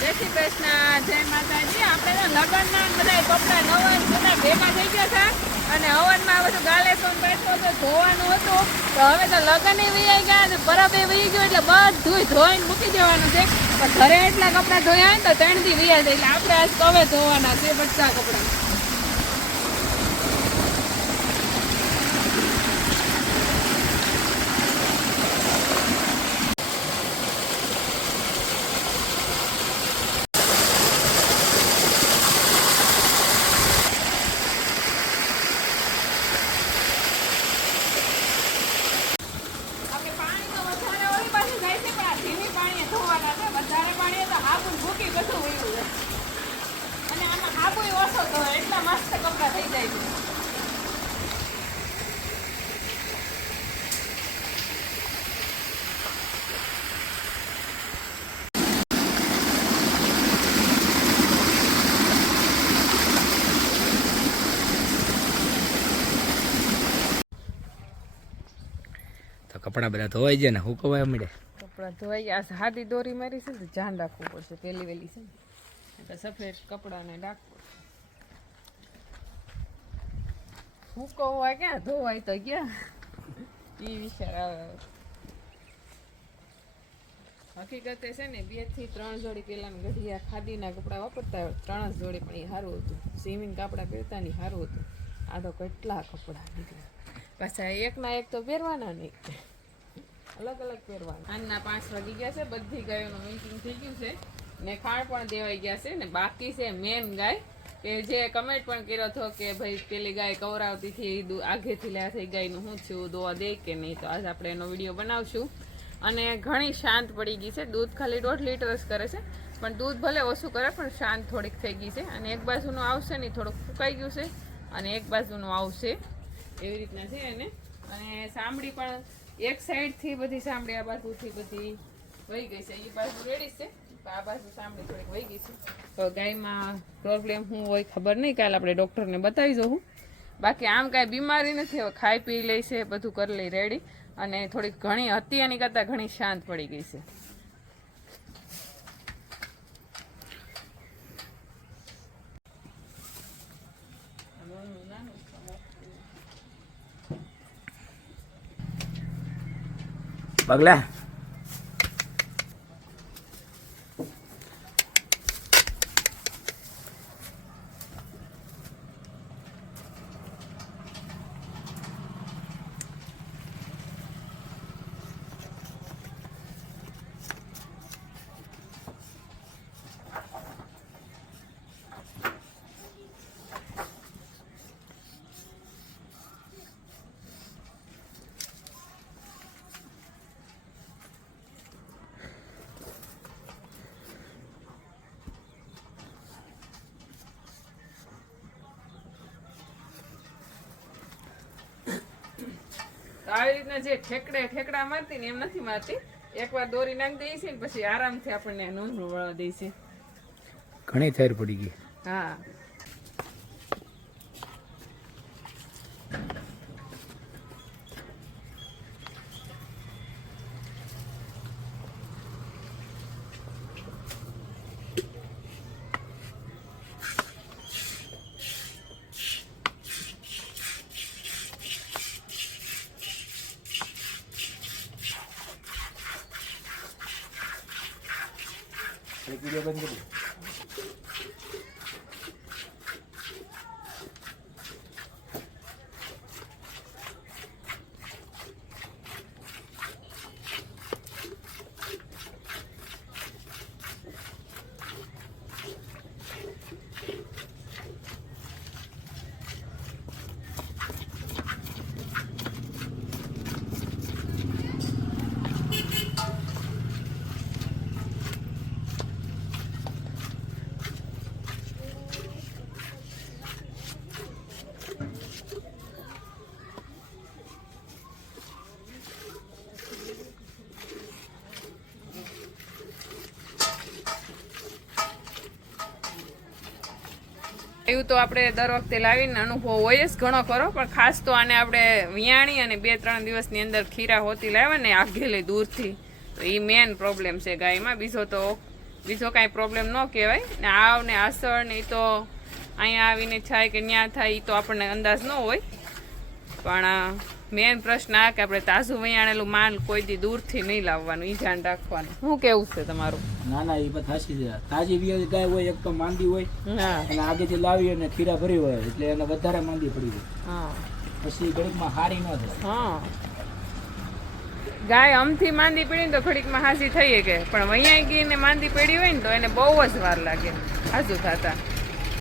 જય કૃષ્ણ, જય માતાજી. આપણે તો લગ્નના ને બધા કપડા નવા બધા ભેગા થઈ ગયા હતા અને હવનમાં બધું ગાલે સોન બેઠો તો ધોવાનું હતું. તો હવે તો લગ્ન વહી ગયા અને એ વી ગયો એટલે બધું ધોઈને મૂકી દેવાનું છે. પણ ઘરે એટલા કપડાં ધોયા ને તો ત્રણથી વહી જાય. એટલે આપણે આજ હવે ધોવાના છે બધા કપડા આપણે પાણી તો વધારે ઓલી બાજુ જાય છે પણ આ ધીમી અને આમાં હાબુ ઓછો એટલા મસ્ત કપડાં થઈ જાય છે. કપડાં બધા ધોવાઈ જાય ને, હું કવાય મળે કપડાં ધોવાઈ ગયા હાદી દોરી મારી છે ને ધ્યાન રાખવું પડશે. પહેલી વહેલી છે ને. સફેદ કપડાને ડાકવું હુકવવા ક્યાં? ધોવાય તો ગયા એ વિચાર આવે. હકીકતે છે ને, બેથી ત્રણ જોડી પેલા ગઢિયા ખાદીના કપડાં વાપરતા ત્રણ જ જોડી પણ એ સારું હતું. સ્વિમિંગ કપડાં પહેરતા નહીં સારું હતું. આ તો કેટલા કપડાં નીકળ્યા. પાછા એકના એક તો પહેરવાના નહીં. અલગ અલગ પહેરવાના. આજના પાંચ વાગી ગયા છે, બધી ગાયોનું મિટિંગ થઈ ગયું છે. ને ખાણ પણ દેવાઈ ગયા છે ને બાકી છે મેન ગાય કે જે કમેન્ટ પણ કર્યો હતો કે ભાઈ પેલી ગાય કવરાવતી દૂ- આગેથી લ્યા થઈ ગાયનું શું થયું દોવા દે કે નહીં? તો આજ આપણે એનો વીડિયો બનાવશું. અને ઘણી શાંત પડી ગઈ છે. દૂધ ખાલી દોઢ લીટર જ કરે છે. પણ દૂધ ભલે ઓછું કરે, પણ શાંત થોડીક થઈ ગઈ છે. અને એક બાજુનું આવશે નહીં થોડુંક ફૂંકાઈ ગયું છે. અને એક બાજુનું આવશે. એવી રીતના છે એને. અને સાંભળી પણ એક સાઈડથી બધી સાંભળી, આ બાજુથી બધી વહી ગઈ છે. એ બાજુ રેડી છે આ બાજુ સાંભળી થોડીક વહી ગઈ છે. તો ગાયમાં પ્રોબ્લેમ શું હોય ખબર નહીં, કાલે આપણે ડૉક્ટરને બતાવી જવું બાકી આમ કાંઈ બીમારી નથી, હવે ખાઈ પી લે છે, બધું કરી લઈ રેડી અને થોડીક ઘણી હતી, એની કરતાં ઘણી શાંત પડી ગઈ છે. baguslah તો આવી રીતના જે ઠેકડે ઠેકડા મારતી ને એમ નથી મારતી. એકવાર દોરી નાખી દઈ છે ને પછી આરામથી આપણને નોંધવું વળવા દઈ છે ઘણી થેર પડી ગઈ. હા. Tekbir bende bu. એવું તો આપણે દર વખતે લાવીને અનુભવ હોય જ ઘણો ખરો, પણ ખાસ તો આને આપણે વિયાણી અને બે ત્રણ દિવસની અંદર ખીરા હોતી લાવે ને આઘેલી દૂરથી. તો એ મેન પ્રોબ્લેમ છે ગાયમાં બીજો તો, બીજો કાંઈ પ્રોબ્લેમ ન કહેવાય. ને આવ ને આસળ ને એ તો અહીંયા આવીને થાય કે ન્યા થાય એ તો આપણને અંદાજ ન હોય. પણ મેન પ્રશ્ન આ કે આપણે તાજું વૈયાણેલું માલ કોઈ દી દૂરથી નહીં લાવવાનું એ ધ્યાન રાખવાનું. શું કેવું છે તમારું? ના ના એ વાત સાચી છે. તાજી બિયારી ગાય હોય એક તો માંદી હોય હા. અને આગેથી લાવી અને ખીરા ભરી હોય એટલે એને વધારે માંદી પડી હોય હા. પછી ઘડીકમાં હારી ન થાય. હા. ગાય અમથી માંદી પડી ને તો ઘડીકમાં હાસી થઈ કે પણ વૈયા ગઈને માંદી પડી હોય ને તો એને બહુ જ વાર લાગે. હાજુ થતા.